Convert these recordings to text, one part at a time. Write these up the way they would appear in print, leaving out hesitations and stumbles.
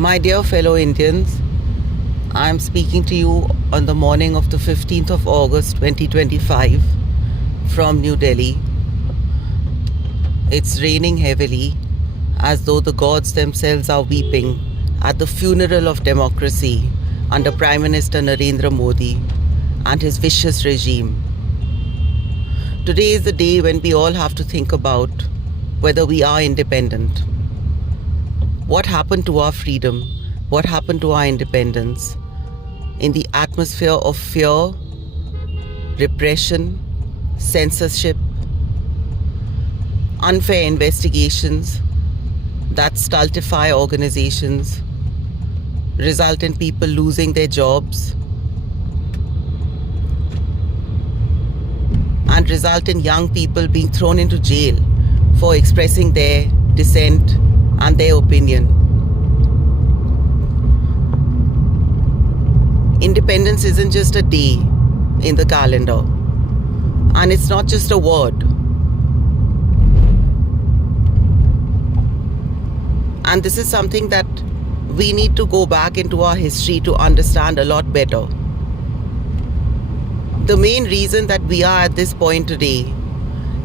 My dear fellow Indians, I am speaking to you on the morning of the 15th of August 2025 from New Delhi. It's raining heavily as though the gods themselves are weeping at the funeral of democracy under Prime Minister Narendra Modi and his vicious regime. Today is the day when we all have to think about whether we are independent. What happened to our freedom? What happened to our independence? In the atmosphere of fear, repression, censorship, unfair investigations that stultify organizations, result in people losing their jobs, and result in young people being thrown into jail for expressing their dissent and their opinion. Independence isn't just a day in the calendar, and it's not just a word. And this is something that we need to go back into our history to understand a lot better. The main reason that we are at this point today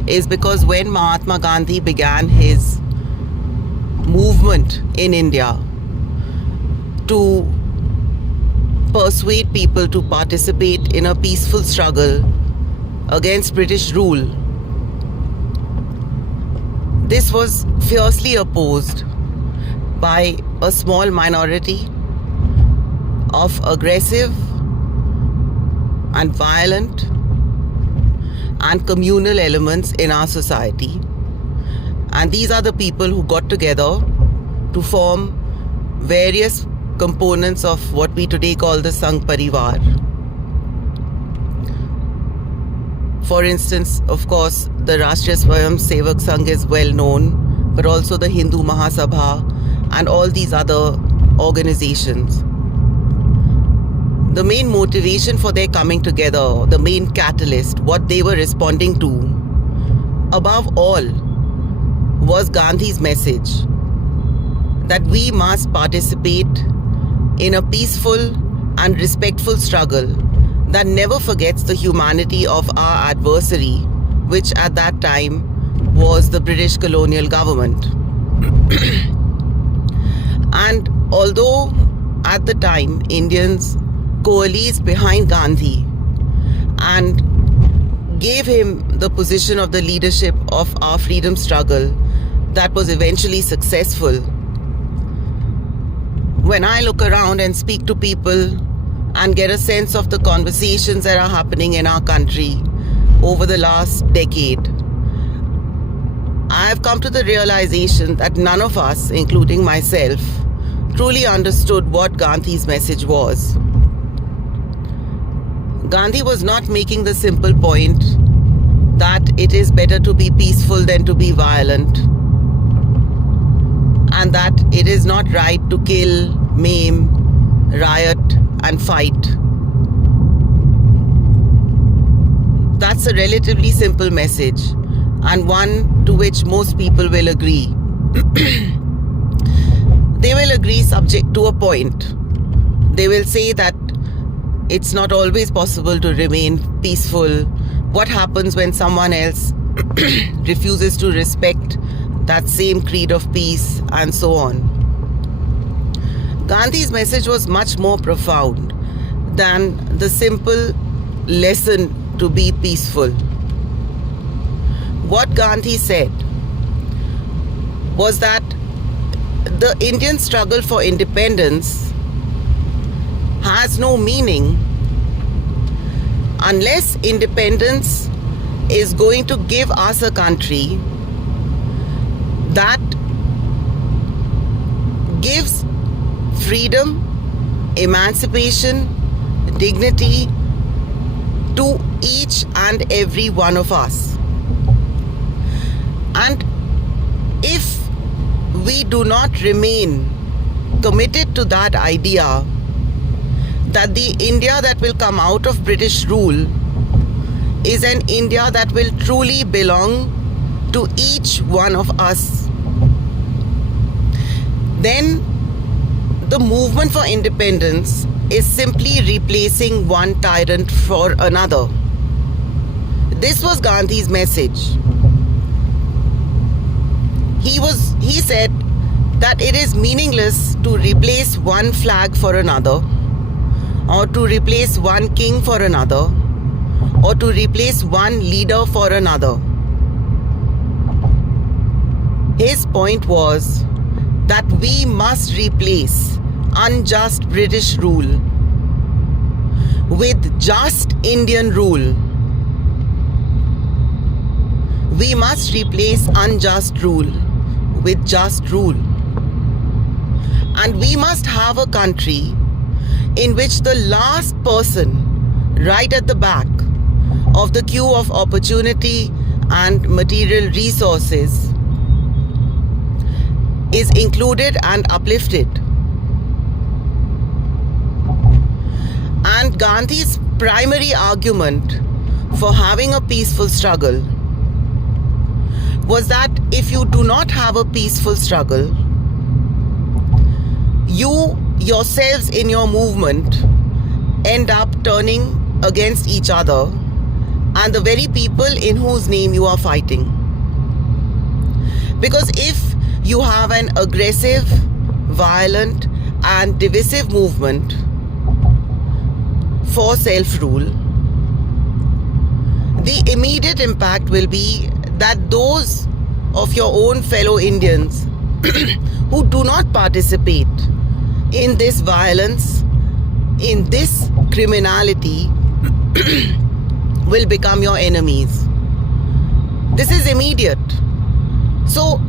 is because when Mahatma Gandhi began his movement in India to persuade people to participate in a peaceful struggle against British rule, this was fiercely opposed by a small minority of aggressive and violent and communal elements in our society. And these are the people who got together to form various components of what we today call the Sangh Parivar. For instance, of course, the Rashtriya Swayam Sevak Sangh is well known, but also the Hindu Mahasabha and all these other organizations. The main motivation for their coming together, the main catalyst, what they were responding to, above all, was Gandhi's message that we must participate in a peaceful and respectful struggle that never forgets the humanity of our adversary, which at that time was the British colonial government. And although at the time Indians coalesced behind Gandhi and gave him the position of the leadership of our freedom struggle that was eventually successful, when I look around and speak to people and get a sense of the conversations that are happening in our country over the last decade, I have come to the realization that none of us, including myself, truly understood what Gandhi's message was. Gandhi was not making the simple point that it is better to be peaceful than to be violent, and that it is not right to kill, maim, riot and fight. That's a relatively simple message, and one to which most people will agree. They will agree subject to a point. They will say that it's not always possible to remain peaceful. What happens when someone else refuses to respect that same creed of peace, and so on. Gandhi's message was much more profound than the simple lesson to be peaceful. What Gandhi said was that the Indian struggle for independence has no meaning unless independence is going to give us a country that gives freedom, emancipation, dignity to each and every one of us. And if we do not remain committed to that idea, that the India that will come out of British rule is an India that will truly belong to each one of us, then the movement for independence is simply replacing one tyrant for another. This was Gandhi's message. He said that it is meaningless to replace one flag for another, or to replace one king for another, or to replace one leader for another. His point was that we must replace unjust British rule with just Indian rule. We must replace unjust rule with just rule. And we must have a country in which the last person right at the back of the queue of opportunity and material resources is included and uplifted. And Gandhi's primary argument for having a peaceful struggle was that if you do not have a peaceful struggle, you yourselves in your movement end up turning against each other and the very people in whose name you are fighting. Because if you have an aggressive, violent and divisive movement for self-rule, the immediate impact will be that those of your own fellow Indians who do not participate in this violence, in this criminality, will become your enemies. This is immediate. So,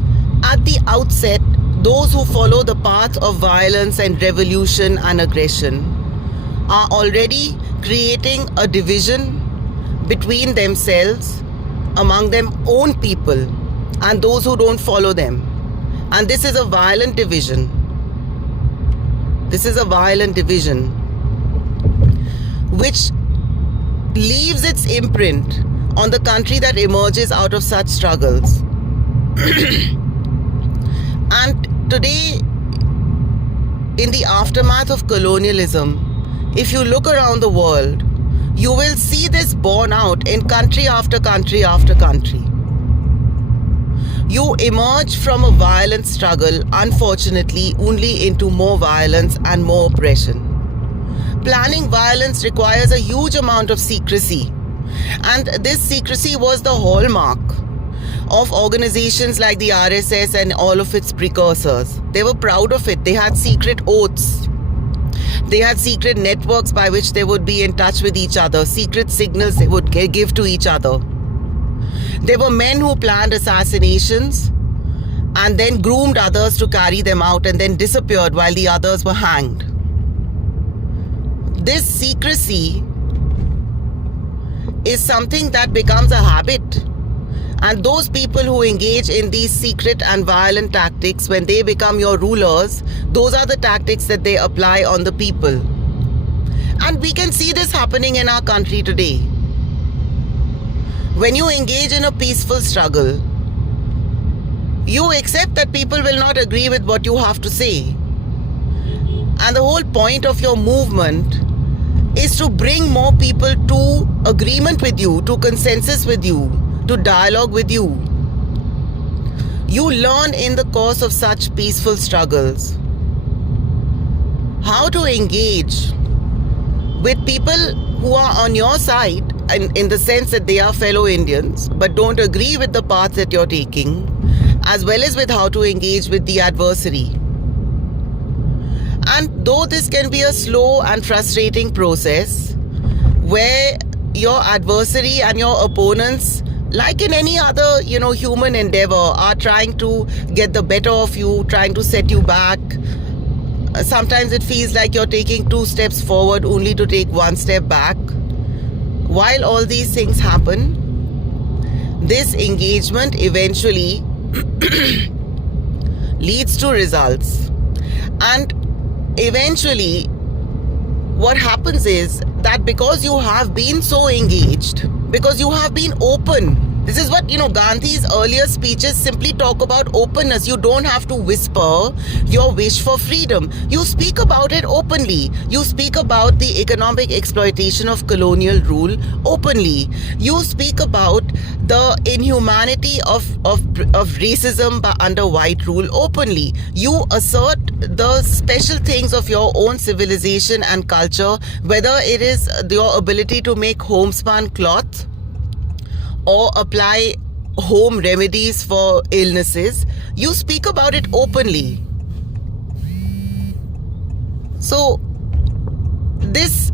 at the outset, those who follow the path of violence and revolution and aggression are already creating a division between themselves, among them own people, and those who don't follow them. And this is a violent division. This is a violent division which leaves its imprint on the country that emerges out of such struggles. And today, in the aftermath of colonialism, if you look around the world, you will see this borne out in country after country after country. You emerge from a violent struggle, unfortunately, only into more violence and more oppression. Planning violence requires a huge amount of secrecy, and this secrecy was the hallmark of organizations like the RSS and all of its precursors. They were proud of it. They had secret oaths. They had secret networks by which they would be in touch with each other, secret signals they would give to each other. There were men who planned assassinations and then groomed others to carry them out and then disappeared while the others were hanged. This secrecy is something that becomes a habit. And those people who engage in these secret and violent tactics, when they become your rulers, those are the tactics that they apply on the people. And we can see this happening in our country today. When you engage in a peaceful struggle, you accept that people will not agree with what you have to say. And the whole point of your movement is to bring more people to agreement with you, to consensus with you, to dialogue with you. You learn in the course of such peaceful struggles how to engage with people who are on your side, and in the sense that they are fellow Indians but don't agree with the path that you're taking, as well as with how to engage with the adversary. And though this can be a slow and frustrating process where your adversary and your opponents, like in any other, human endeavor, are trying to get the better of you, trying to set you back. Sometimes it feels like you're taking 2 steps forward only to take 1 step back. While all these things happen, this engagement eventually leads to results. And eventually, what happens is that because you have been so engaged, because you have been open This is what, Gandhi's earlier speeches simply talk about openness. You don't have to whisper your wish for freedom. You speak about it openly. You speak about the economic exploitation of colonial rule openly. You speak about the inhumanity of racism under white rule openly. You assert the special things of your own civilization and culture, whether it is your ability to make homespun cloth or apply home remedies for illnesses. You speak about it openly. So this,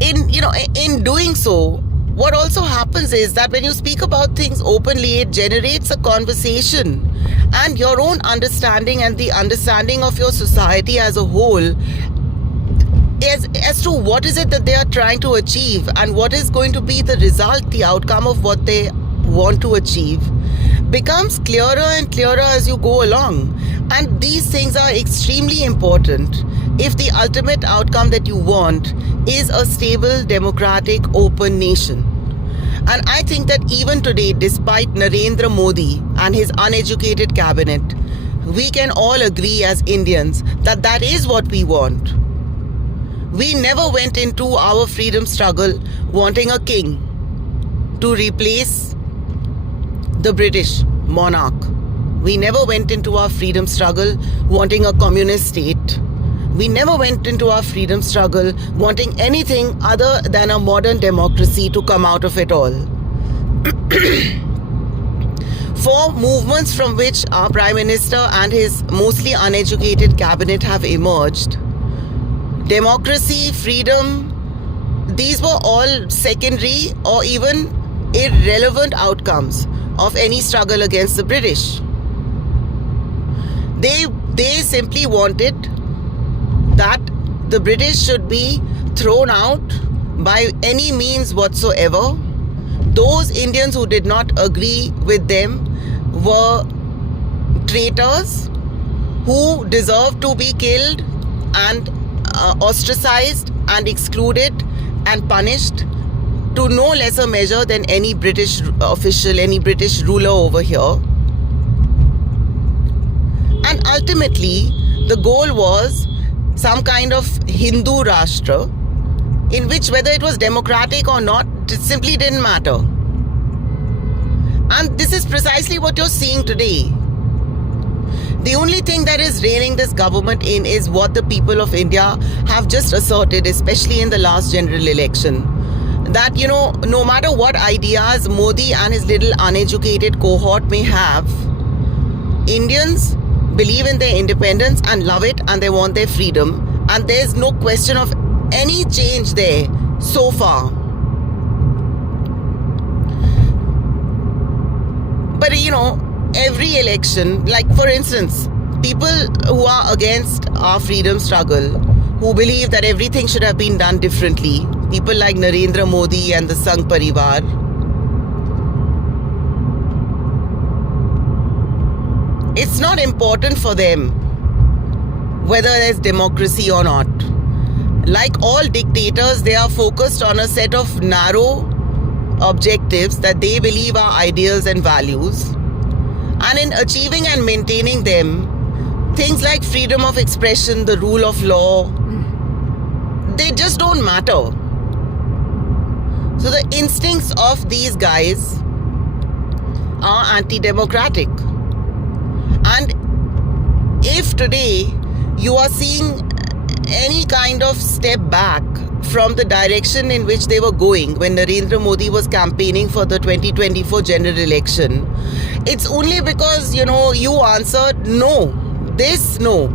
in doing so, what also happens is that when you speak about things openly, it generates a conversation, and your own understanding and the understanding of your society as a whole as to what is it that they are trying to achieve and what is going to be the result, the outcome of what they want to achieve, becomes clearer and clearer as you go along. And these things are extremely important if the ultimate outcome that you want is a stable, democratic, open nation. And I think that even today, despite Narendra Modi and his uneducated cabinet, we can all agree as Indians that that is what we want. We never went into our freedom struggle wanting a king to replace the British monarch. We never went into our freedom struggle wanting a communist state. We never went into our freedom struggle wanting anything other than a modern democracy to come out of it all. For movements from which our Prime Minister and his mostly uneducated cabinet have emerged, democracy, freedom, these were all secondary or even irrelevant outcomes of any struggle against the British. They simply wanted that the British should be thrown out by any means whatsoever. Those Indians who did not agree with them were traitors who deserved to be killed and ostracized and excluded and punished to no lesser measure than any British official, any British ruler over here. And ultimately, the goal was some kind of Hindu Rashtra, in which whether it was democratic or not, it simply didn't matter. And this is precisely what you're seeing today. The only thing that is reining this government in is what the people of India have just asserted, especially in the last general election. That, no matter what ideas Modi and his little uneducated cohort may have, Indians believe in their independence and love it, and they want their freedom. And there's no question of any change there so far. But, every election, like for instance, people who are against our freedom struggle, who believe that everything should have been done differently, people like Narendra Modi and the Sangh Parivar, it's not important for them whether there's democracy or not. Like all dictators, they are focused on a set of narrow objectives that they believe are ideals and values. And in achieving and maintaining them, things like freedom of expression, the rule of law, they just don't matter. So the instincts of these guys are anti-democratic. And if today you are seeing any kind of step back from the direction in which they were going when Narendra Modi was campaigning for the 2024 general election, it's only because, you answered no. This no.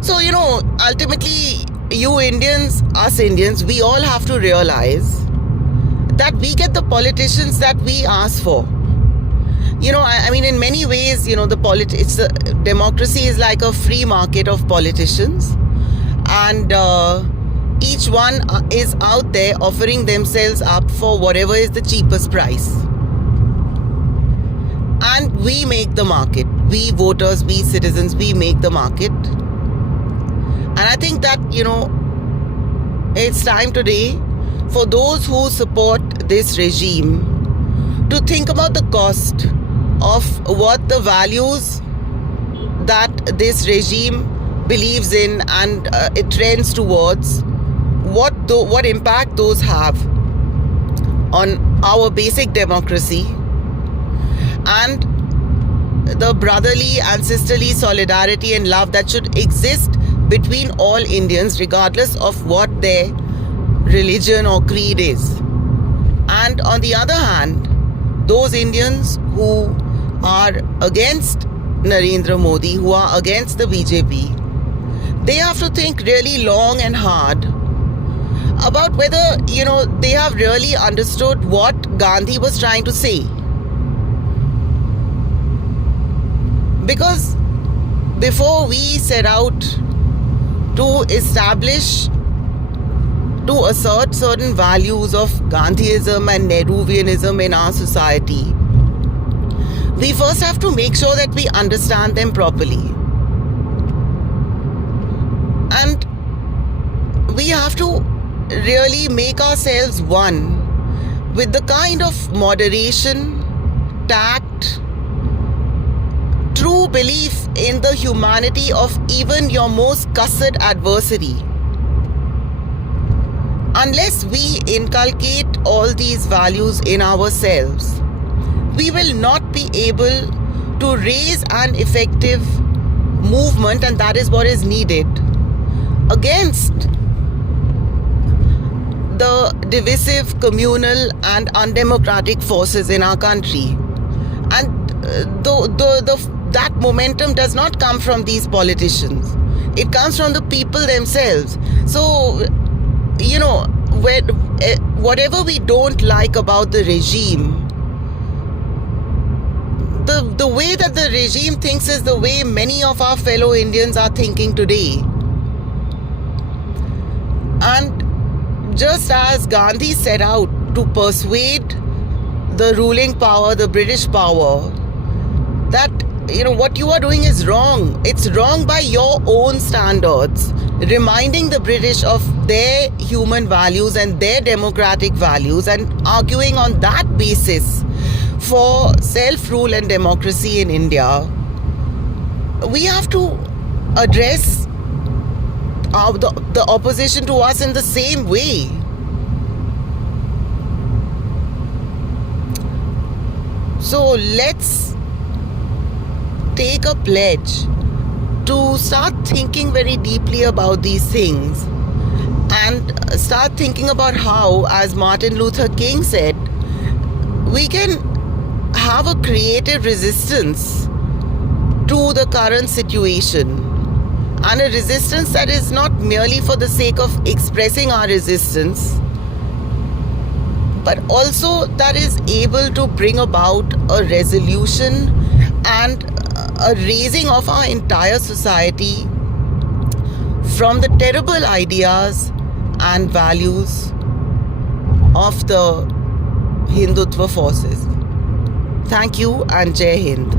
So, ultimately, you Indians, us Indians, we all have to realize that we get the politicians that we ask for. I mean, in many ways, democracy is like a free market of politicians, and each one is out there offering themselves up for whatever is the cheapest price. And we make the market. We voters, we citizens, we make the market. And I think that, it's time today for those who support this regime to think about the cost of what the values that this regime believes in and it trends towards, what impact those have on our basic democracy and the brotherly and sisterly solidarity and love that should exist between all Indians regardless of what their religion or creed is. And on the other hand, those Indians who are against Narendra Modi, who are against the BJP, they have to think really long and hard about whether, they have really understood what Gandhi was trying to say. Because before we set out to establish, to assert certain values of Gandhiism and Nehruvianism in our society, we first have to make sure that we understand them properly. And we have to really make ourselves one with the kind of moderation, tact, true belief in the humanity of even your most cussed adversary. Unless we inculcate all these values in ourselves, we will not be able to raise an effective movement, and that is what is needed, against the divisive, communal and undemocratic forces in our country. And that momentum does not come from these politicians. It comes from the people themselves. So, whatever we don't like about the regime, the way that the regime thinks is the way many of our fellow Indians are thinking today. And just as Gandhi set out to persuade the ruling power, the British power, that what you are doing is wrong. It's wrong by your own standards. Reminding the British of their human values and their democratic values and arguing on that basis for self-rule and democracy in India. We have to address the opposition to us in the same way. So let's take a pledge to start thinking very deeply about these things and start thinking about how, as Martin Luther King said, we can have a creative resistance to the current situation, and a resistance that is not merely for the sake of expressing our resistance, but also that is able to bring about a resolution and a raising of our entire society from the terrible ideas and values of the Hindutva forces. Thank you and Jai Hind.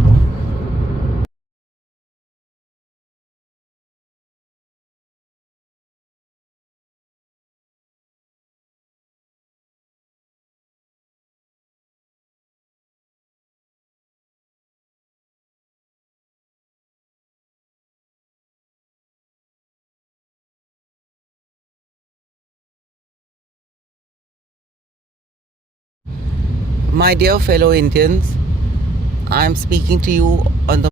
My dear fellow Indians, I am speaking to you on the